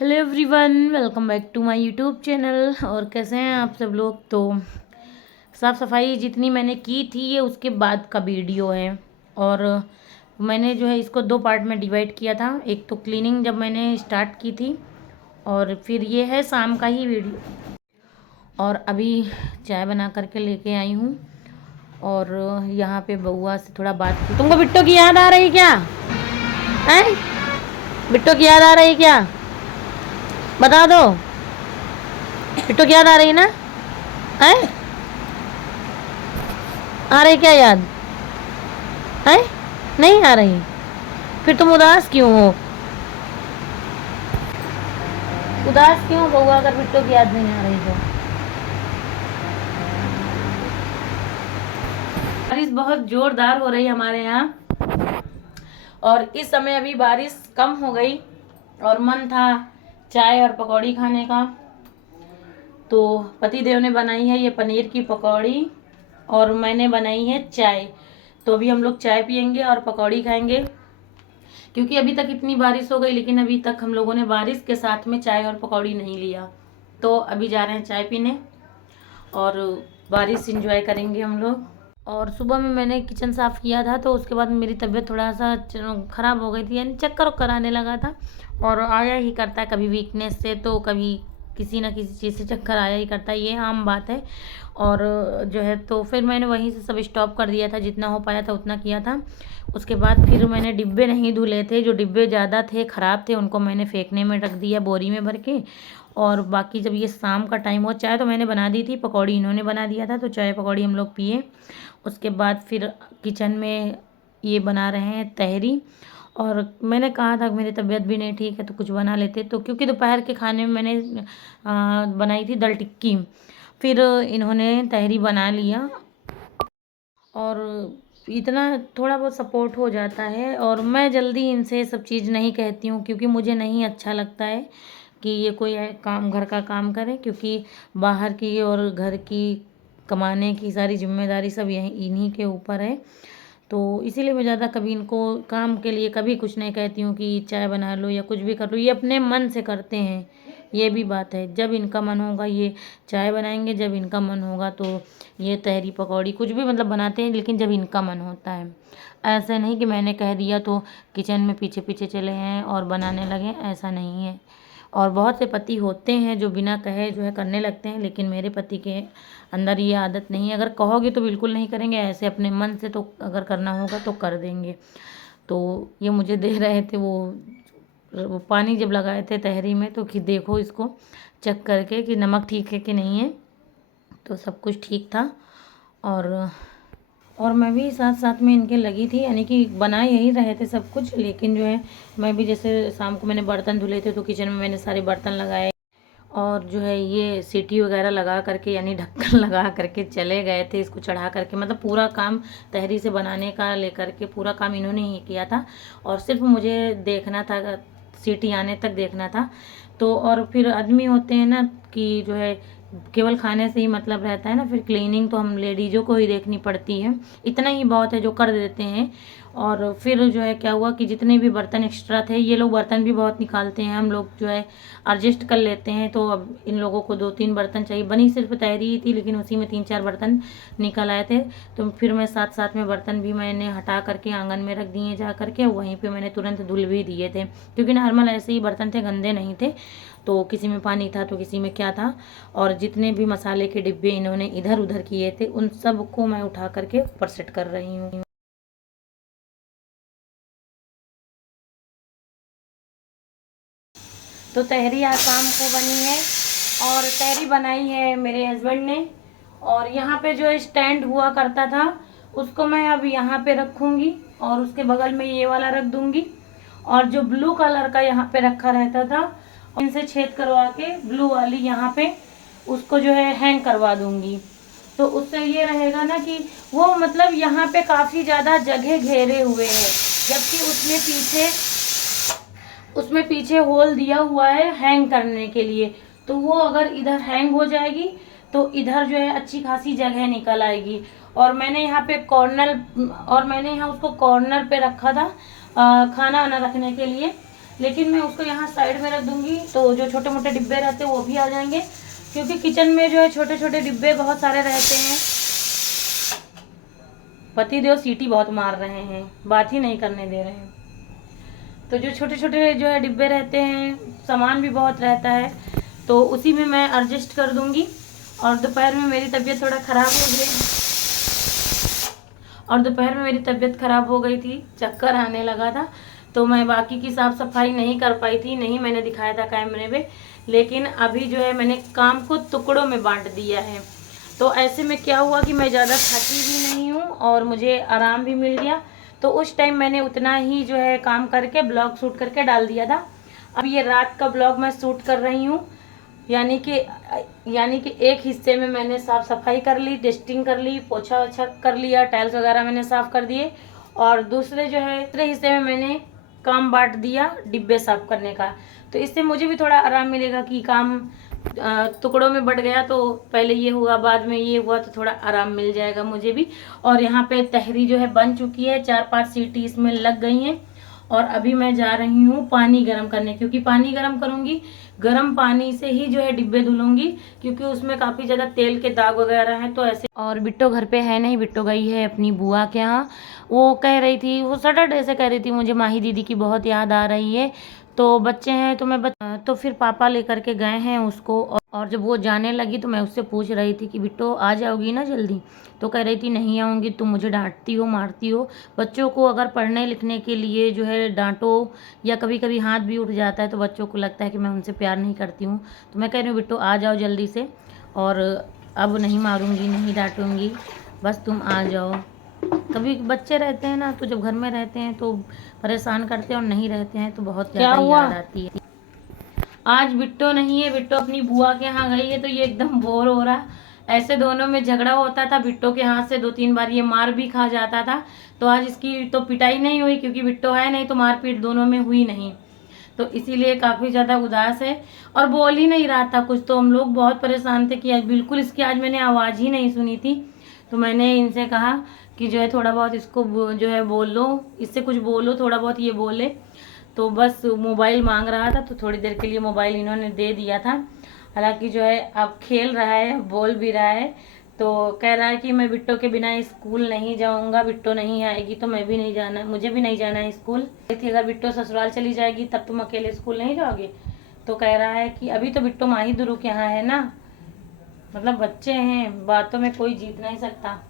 Hello everyone, welcome back to my YouTube channel. और कैसे हैं आप सब लोग। तो साफ़ सफाई जितनी मैंने की थी ये उसके बाद का वीडियो है। और मैंने जो है इसको दो पार्ट में डिवाइड किया था। एक तो क्लीनिंग जब मैंने स्टार्ट की थी, और फिर ये है शाम का ही वीडियो। और अभी चाय बना करके लेके आई हूँ, और यहाँ पे बउआ से थोड़ा बात की। तुमको बिट्टो की याद आ रही क्या? है बिट्टो की याद आ रही क्या? बता दो। बिट्टो की याद आ रही ना? है आ रही क्या याद? है नहीं आ रही? फिर तुम उदास क्यों हो? उदास क्यों हो बउआ, अगर बिट्टो की याद नहीं आ रही तो? बारिश बहुत जोरदार हो रही है हमारे यहाँ, और इस समय अभी बारिश कम हो गई, और मन था चाय और पकौड़ी खाने का। तो पति देव ने बनाई है ये पनीर की पकौड़ी, और मैंने बनाई है चाय। तो अभी हम लोग चाय पियेंगे और पकौड़ी खाएंगे, क्योंकि अभी तक इतनी बारिश हो गई लेकिन अभी तक हम लोगों ने बारिश के साथ में चाय और पकौड़ी नहीं लिया। तो अभी जा रहे हैं चाय पीने और बारिश एंजॉय करेंगे हम लोग। और सुबह में मैंने किचन साफ़ किया था, तो उसके बाद मेरी तबीयत थोड़ा सा ख़राब हो गई थी, यानी चक्कर वक्कर आने लगा था। और आया ही करता है कभी वीकनेस से, तो कभी किसी ना किसी चीज़ से चक्कर आया ही करता है, ये आम बात है। और जो है तो फिर मैंने वहीं से सब स्टॉप कर दिया था, जितना हो पाया था उतना किया था। उसके बाद फिर मैंने डिब्बे नहीं धुले थे, जो डिब्बे ज़्यादा थे ख़राब थे उनको मैंने फेंकने में रख दिया बोरी में भर के। और बाकी जब ये शाम का टाइम हो, चाय तो मैंने बना दी थी, पकौड़ी इन्होंने बना दिया था, तो चाय पकौड़ी हम लोग पिए। उसके बाद फिर किचन में ये बना रहे हैं तहरी। और मैंने कहा था कि मेरी तबीयत भी नहीं ठीक है तो कुछ बना लेते, तो क्योंकि दोपहर के खाने में मैंने बनाई थी दाल टिक्की, फिर इन्होंने तहरी बना लिया। और इतना थोड़ा बहुत सपोर्ट हो जाता है, और मैं जल्दी इनसे सब चीज़ नहीं कहती हूँ, क्योंकि मुझे नहीं अच्छा लगता है कि ये कोई काम घर का काम करे, क्योंकि बाहर की और घर की कमाने की सारी जिम्मेदारी सब यही इन्हीं के ऊपर है। तो इसीलिए मैं ज़्यादा कभी इनको काम के लिए कभी कुछ नहीं कहती हूँ कि चाय बना लो या कुछ भी कर लो। ये अपने मन से करते हैं, ये भी बात है। जब इनका मन होगा ये चाय बनाएंगे, जब इनका मन होगा तो ये तहरी पकौड़ी कुछ भी मतलब बनाते हैं, लेकिन जब इनका मन होता है। ऐसे नहीं कि मैंने कह दिया तो किचन में पीछे पीछे चले हैं और बनाने लगे, ऐसा नहीं है। और बहुत से पति होते हैं जो बिना कहे जो है करने लगते हैं, लेकिन मेरे पति के अंदर ये आदत नहीं है। अगर कहोगे तो बिल्कुल नहीं करेंगे, ऐसे अपने मन से तो अगर करना होगा तो कर देंगे। तो ये मुझे दे रहे थे वो पानी जब लगाए थे तहरी में, तो कि देखो इसको चेक करके कि नमक ठीक है कि नहीं है। तो सब कुछ ठीक था। और मैं भी साथ साथ में इनके लगी थी, यानी कि बना यही रहे थे सब कुछ, लेकिन जो है मैं भी जैसे शाम को मैंने बर्तन धुले थे तो किचन में मैंने सारे बर्तन लगाए, और जो है ये सीटी वगैरह लगा करके यानी ढक्कन लगा करके चले गए थे इसको चढ़ा करके। मतलब पूरा काम तहरी से बनाने का लेकर के पूरा काम इन्होंने ही किया था, और सिर्फ मुझे देखना था, सीटी आने तक देखना था। तो और फिर आदमी होते हैं ना कि जो है केवल खाने से ही मतलब रहता है ना, फिर क्लीनिंग तो हम लेडीज़ों को ही देखनी पड़ती है। इतना ही बहुत है जो कर देते हैं। और फिर जो है क्या हुआ कि जितने भी बर्तन एक्स्ट्रा थे, ये लोग बर्तन भी बहुत निकालते हैं, हम लोग जो है एडजस्ट कर लेते हैं। तो अब इन लोगों को 2-3 बर्तन चाहिए, बनी सिर्फ तहरी ही थी लेकिन उसी में 3-4 बर्तन निकल आए थे। तो फिर मैं साथ साथ में बर्तन भी मैंने हटा करके आंगन में रख दिए जा करके, वहीं पे मैंने तुरंत धुल भी दिए थे, क्योंकि नॉर्मल ऐसे ही बर्तन थे, गंदे नहीं थे। तो किसी में पानी था तो किसी में क्या था। और जितने भी मसाले के डिब्बे इन्होंने इधर उधर किए थे उन सब को मैं उठा करके ऊपर सेट कर रही हूँ। तो तहरी आज शाम को बनी है, और तहरी बनाई है मेरे हस्बैंड ने। और यहाँ पे जो स्टैंड हुआ करता था उसको मैं अब यहाँ पे रखूँगी, और उसके बगल में ये वाला रख दूँगी। और जो ब्लू कलर का यहाँ पे रखा रहता था, इनसे छेद करवा के ब्लू वाली यहाँ पे उसको जो है हैंग करवा दूँगी। तो उससे ये रहेगा ना कि वो मतलब यहाँ पे काफ़ी ज़्यादा जगह घेरे हुए है, जबकि उसमें पीछे होल दिया हुआ है हैंग करने के लिए। तो वो अगर इधर हैंग हो जाएगी तो इधर जो है अच्छी खासी जगह निकल आएगी। और मैंने यहाँ पे उसको कॉर्नर पे रखा था खाना वाना रखने के लिए। लेकिन मैं उसको यहाँ साइड में रख दूंगी, तो जो छोटे मोटे डिब्बे रहते हैं वो भी आ जाएंगे, क्योंकि किचन में जो है छोटे छोटे डिब्बे बहुत सारे रहते हैं। पतिदेव सीटी बहुत मार रहे हैं, बात ही नहीं करने दे रहे हैं। तो जो छोटे छोटे जो है डिब्बे रहते हैं, सामान भी बहुत रहता है, तो उसी में मैं एडजस्ट कर दूंगी। और दोपहर में मेरी तबीयत थोड़ा ख़राब हो गई थी, चक्कर आने लगा था, तो मैं बाकी की साफ़ सफाई नहीं कर पाई थी, नहीं मैंने दिखाया था कैमरे में। लेकिन अभी जो है मैंने काम को टुकड़ों में बांट दिया है। तो ऐसे में क्या हुआ कि मैं ज़्यादा थकी भी नहीं हूँ और मुझे आराम भी मिल गया। तो उस टाइम मैंने उतना ही जो है काम करके ब्लॉग शूट करके डाल दिया था। अब ये रात का ब्लॉग मैं शूट कर रही हूँ, यानी कि एक हिस्से में मैंने साफ़ सफाई कर ली, डस्टिंग कर ली, पोछा वोछा कर लिया, टाइल्स वगैरह मैंने साफ़ कर दिए, और दूसरे हिस्से में मैंने काम बांट दिया डिब्बे साफ़ करने का। तो इससे मुझे भी थोड़ा आराम मिलेगा कि काम टुकड़ों में बट गया, तो पहले ये हुआ बाद में ये हुआ, तो थोड़ा आराम मिल जाएगा मुझे भी। और यहाँ पे तहरी जो है बन चुकी है, 4-5 सीटी इसमें लग गई हैं। और अभी मैं जा रही हूँ पानी गर्म करने, क्योंकि पानी गर्म करूँगी, गर्म पानी से ही जो है डिब्बे धुलूंगी, क्योंकि उसमें काफ़ी ज़्यादा तेल के दाग वगैरह हैं। तो ऐसे, और बिट्टो घर पे है नहीं, बिट्टो गई है अपनी बुआ के यहाँ। वो कह रही थी, वो सैटरडे से कह रही थी मुझे माही दीदी की बहुत याद आ रही है, तो बच्चे हैं तो तो फिर पापा लेकर के गए हैं उसको। और जब वो जाने लगी तो मैं उससे पूछ रही थी कि बिट्टो आ जाओगी ना जल्दी, तो कह रही थी नहीं आऊँगी, तुम मुझे डांटती हो, मारती हो। बच्चों को अगर पढ़ने लिखने के लिए जो है डांटो, या कभी कभी हाथ भी उठ जाता है, तो बच्चों को लगता है कि मैं उनसे प्यार नहीं करती हूँ। तो मैं कह रही हूँ बिट्टो आ जाओ जल्दी से, और अब नहीं मारूंगी, नहीं डांटूंगी, बस तुम आ जाओ। कभी बच्चे रहते हैं ना, तो जब घर में रहते हैं तो परेशान करते हैं, और नहीं रहते हैं तो बहुत ज़्यादा याद आती है। आज बिट्टो नहीं है, बिट्टो अपनी बुआ के यहाँ गई है, तो ये एकदम बोर हो रहा। ऐसे दोनों में झगड़ा होता था, बिट्टो के हाथ से 2-3 बार ये मार भी खा जाता था। तो आज इसकी तो पिटाई नहीं हुई, क्योंकि बिट्टो है नहीं, तो मारपीट दोनों में हुई नहीं, तो इसीलिए काफ़ी ज़्यादा उदास है और बोल ही नहीं रहा था कुछ। तो हम लोग बहुत परेशान थे कि आज बिल्कुल इसकी आज मैंने आवाज़ ही नहीं सुनी थी। तो मैंने इनसे कहा कि जो है थोड़ा बहुत इसको जो है बोल लो, इससे कुछ बोलो, थोड़ा बहुत ये बोले। तो बस मोबाइल मांग रहा था, तो थोड़ी देर के लिए मोबाइल इन्होंने दे दिया था। हालांकि जो है अब खेल रहा है, बोल भी रहा है, तो कह रहा है कि मैं बिट्टो के बिना स्कूल नहीं जाऊंगा, बिट्टो नहीं आएगी तो मैं भी नहीं जाना, मुझे भी नहीं जाना है स्कूल। अगर बिट्टो ससुराल चली जाएगी तब तुम अकेले स्कूल नहीं जाओगे। तो कह रहा है कि अभी तो बिट्टो माही दुरू के यहाँ है ना, मतलब बच्चे हैं, बातों में कोई जीत नहीं सकता।